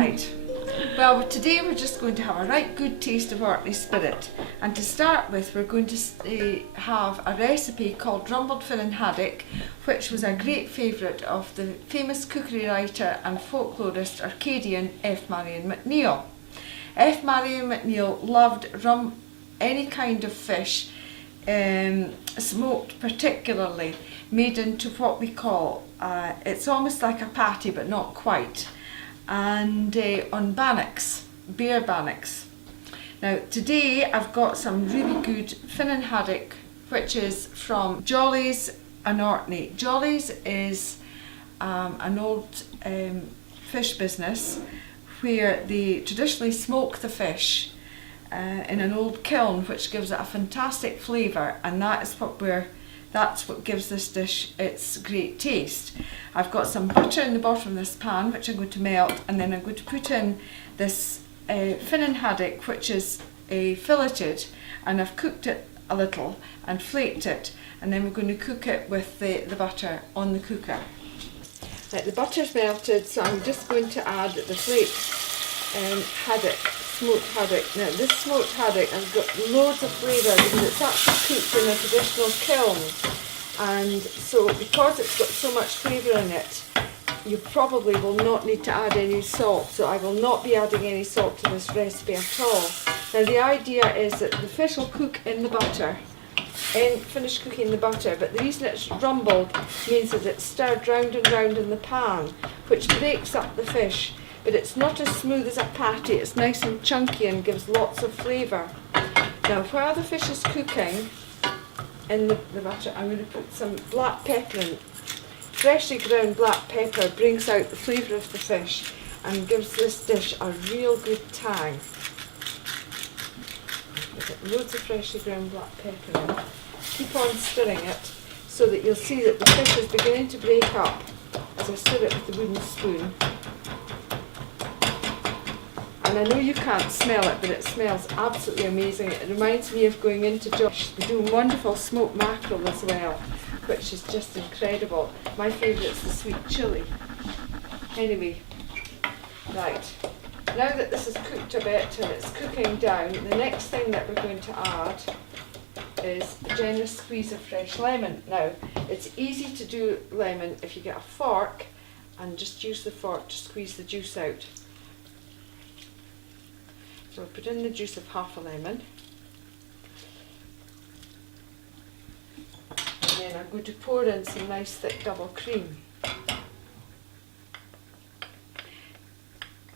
Right, well today we're just going to have a right good taste of Orkney Spirit, and to start with we're going to have a recipe called rumbled Finnan haddock, which was a great favourite of the famous cookery writer and folklorist Arcadian F. Marion McNeill. F. Marion McNeill loved any kind of fish, smoked particularly, made into what we call, it's almost like a patty but not quite, and on bannocks, beer bannocks. Now today I've got some really good Finnan haddock, which is from Jolly's and Orkney. Jolly's is an old fish business where they traditionally smoke the fish in an old kiln, which gives it a fantastic flavour, and that's what gives this dish its great taste. I've got some butter in the bottom of this pan, which I'm going to melt, and then I'm going to put in this Finnan haddock, which is filleted, and I've cooked it a little and flaked it, and then we're going to cook it with the butter on the cooker. Right, the butter's melted, so I'm just going to add the flaked haddock, smoked haddock. Now this smoked haddock has got loads of flavour because it's actually cooked in a traditional kiln, and so because it's got so much flavour in it, you probably will not need to add any salt, so I will not be adding any salt to this recipe at all. Now the idea is that the fish will cook in the butter, finish cooking the butter, but the reason it's rumbled means that it's stirred round and round in the pan, which breaks up the fish, but it's not as smooth as a patty. It's nice and chunky and gives lots of flavour. Now while the fish is cooking in the butter, I'm going to put some black pepper in. Freshly ground black pepper brings out the flavour of the fish and gives this dish a real good tang. Loads of freshly ground black pepper in. Keep on stirring it so that you'll see that the fish is beginning to break up as I stir it with the wooden spoon. And I know you can't smell it, but it smells absolutely amazing. It reminds me of going into Josh. They do wonderful smoked mackerel as well, which is just incredible. My favourite is the sweet chilli. Anyway, right. Now that this is cooked a bit and it's cooking down, the next thing that we're going to add is a generous squeeze of fresh lemon. Now, it's easy to do lemon if you get a fork and just use the fork to squeeze the juice out. So we'll put in the juice of half a lemon. And then I'm going to pour in some nice thick double cream.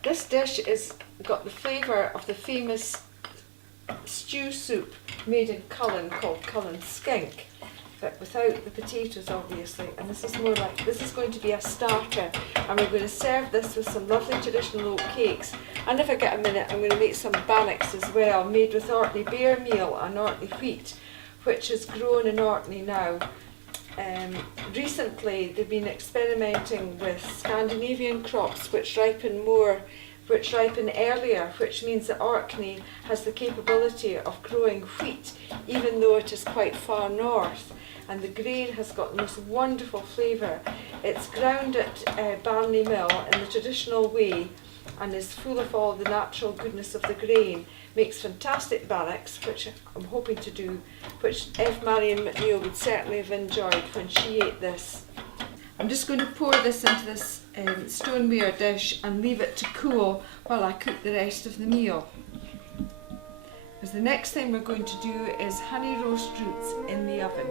This dish has got the flavour of the famous stew soup made in Cullen called Cullen skink, but without the potatoes obviously, and this is going to be a starter, and we're going to serve this with some lovely traditional oat cakes, and if I get a minute I'm going to make some bannocks as well, made with Orkney beer meal and Orkney wheat, which is grown in Orkney now. Recently they've been experimenting with Scandinavian crops which ripen earlier, which means that Orkney has the capability of growing wheat even though it is quite far north, and the grain has got the most wonderful flavour. It's ground at Barney Mill in the traditional way and is full of all the natural goodness of the grain. Makes fantastic bannocks, which I'm hoping to do, which F. Marion McNeill would certainly have enjoyed when she ate this. I'm just going to pour this into this stoneware dish and leave it to cool while I cook the rest of the meal. Because the next thing we're going to do is honey roast roots in the oven.